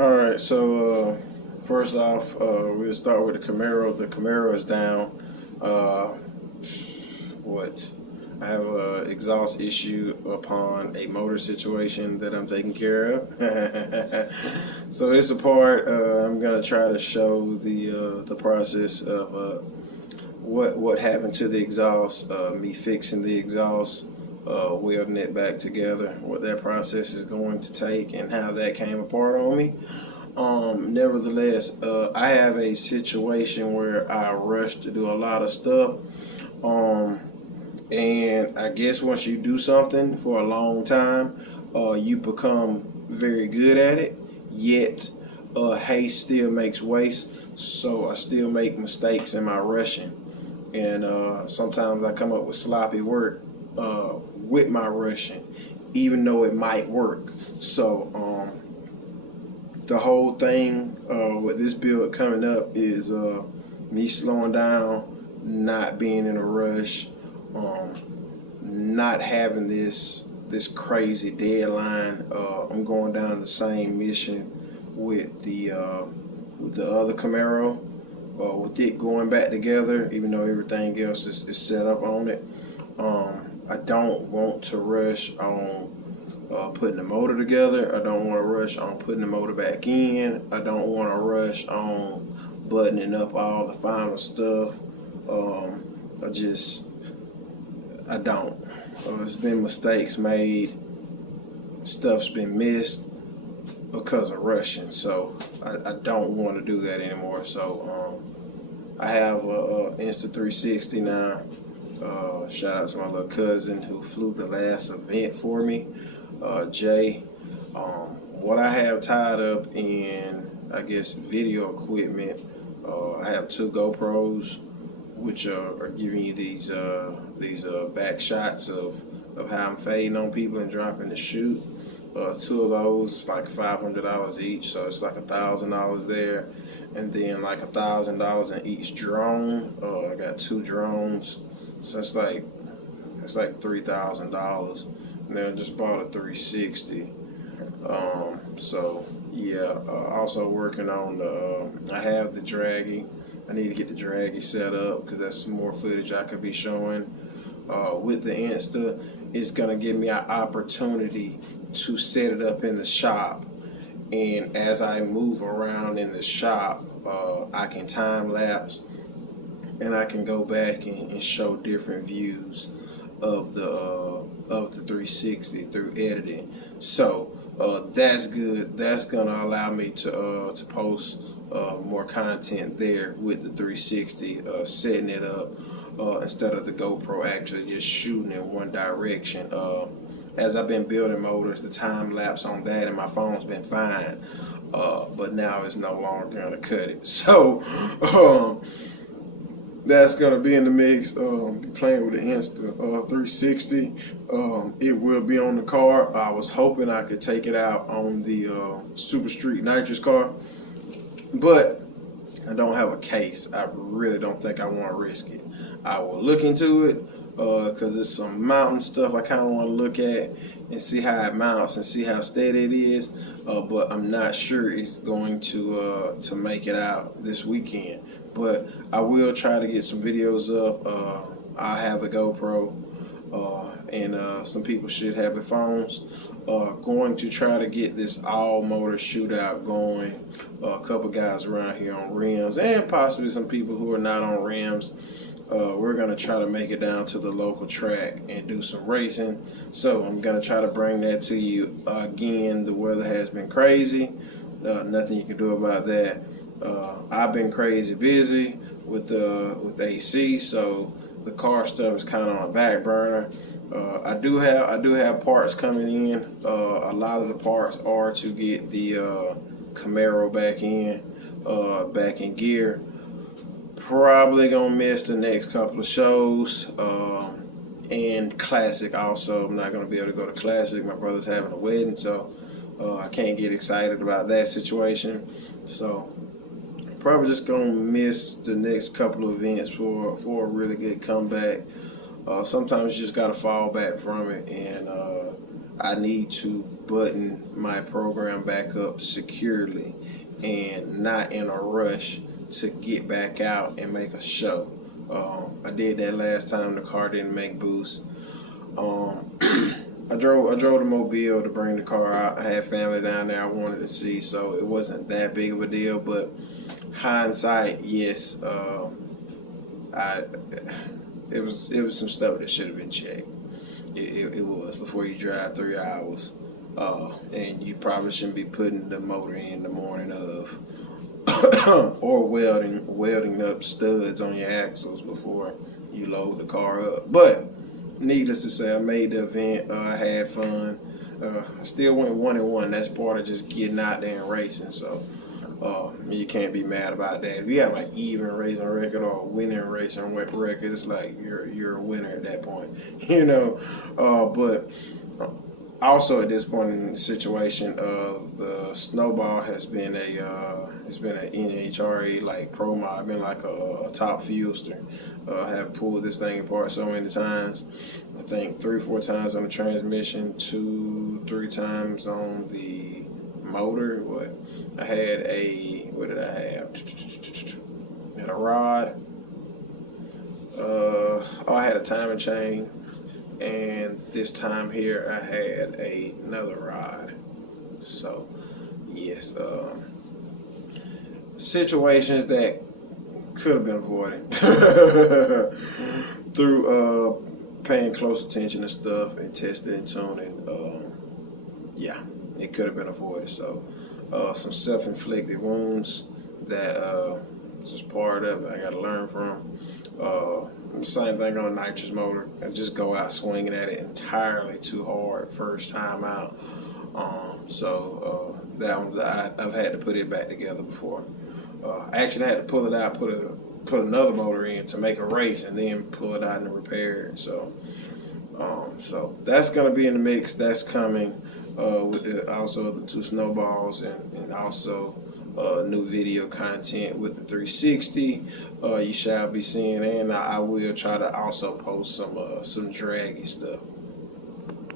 All right, so first off, we'll start with the Camaro. The Camaro is down. Uh, what? I have a exhaust issue upon a motor situation that I'm taking care of. So it's a part. I'm gonna try to show the process of what happened to the exhaust, me fixing the exhaust, welding it back together, what that process is going to take, and how that came apart on me. Nevertheless, I have a situation where I rush to do a lot of stuff. And I guess once you do something for a long time, you become very good at it. Yet, haste still makes waste. So I still make mistakes in my rushing. And sometimes I come up with sloppy work with my rushing, even though it might work. So the whole thing with this build coming up is me slowing down, not being in a rush, not having this crazy deadline. I'm going down the same mission with the other Camaro, with it going back together, even though everything else is set up on it. I don't want to rush on putting the motor together. I don't want to rush on putting the motor back in. I don't want to rush on buttoning up all the final stuff. I don't. There's been mistakes made. Stuff's been missed because of rushing. So I don't want to do that anymore. So I have a Insta360 now. Shout out to my little cousin who flew the last event for me, Jay. What I have tied up in, I guess, video equipment, I have 2 GoPros, which are giving you these back shots of how I'm fading on people and dropping the chute. 2 of those is like $500 each, so it's like $1,000 there, and then like $1,000 in each drone. I got 2 drones, so it's like $3,000. And then I just bought a 360. So yeah, also working on the. I have the Draggy. I need to get the Draggy set up because that's some more footage I could be showing. With the Insta, it's gonna give me an opportunity to set it up in the shop, and as I move around in the shop, I can time lapse, and I can go back and show different views of the 360 through editing. So that's good. That's gonna allow me to post more content there with the 360, setting it up instead of the GoPro actually just shooting in one direction. As I've been building motors, the time lapse on that and my phone's been fine, but now it's no longer gonna cut it. So that's gonna be in the mix. Be playing with the Insta 360. It will be on the car. I was hoping I could take it out on the Super Street Nitrous car, but I don't have a case. I really don't think I want to risk it. I will look into it because there's some mountain stuff I kind of want to look at and see how it mounts and see how steady it is. But I'm not sure it's going to make it out this weekend. But I will try to get some videos up. I have the GoPro, and some people should have the phones. Going to try to get this all motor shootout going. A couple guys around here on rims, and possibly some people who are not on rims. We're going to try to make it down to the local track and do some racing. So I'm going to try to bring that to you. Again, the weather has been crazy. Nothing you can do about that. I've been crazy busy with AC, so the car stuff is kind of on a back burner. I do have parts coming in. A lot of the parts are to get the Camaro back in gear. Probably gonna miss the next couple of shows, and Classic also. I'm not gonna be able to go to Classic. My brother's having a wedding, so I can't get excited about that situation. So probably just gonna miss the next couple of events for a really good comeback. Sometimes you just gotta fall back from it, and I need to button my program back up securely and not in a rush to get back out and make a show. I did that last time the car didn't make boost. I drove to Mobile to bring the car out. I had family down there I wanted to see, so it wasn't that big of a deal. But hindsight, yes, it was some stuff that should have been checked. It was before you drive 3 hours, and you probably shouldn't be putting the motor in the morning of, or welding up studs on your axles before you load the car up. But needless to say, I made the event. I had fun. I still went 1-1. That's part of just getting out there and racing. So you can't be mad about that. If you have an even racing record or a winning racing record, it's like you're a winner at that point, you know. But also at this point in the situation, the Snowball has been it's been an NHRA like pro mod, been like a top fuelster. I have pulled this thing apart so many times. I think 3-4 times on the transmission, 2-3 times on the motor. I had what did I have? I had a rod. I had a timing chain, and this time here I had another rod. So yes, situations that could have been avoided through paying close attention to stuff and testing and tuning. Yeah, it could have been avoided. So some self-inflicted wounds that just part of it I got to learn from. Same thing on a nitrous motor, and just go out swinging at it entirely too hard first time out. That one I've had to put it back together before. I actually had to pull it out, put another motor in to make a race, and then pull it out and repair it. So that's gonna be in the mix. That's coming with also the 2 Snowballs, and also new video content with the 360. You shall be seeing, and I will try to also post some draggy stuff.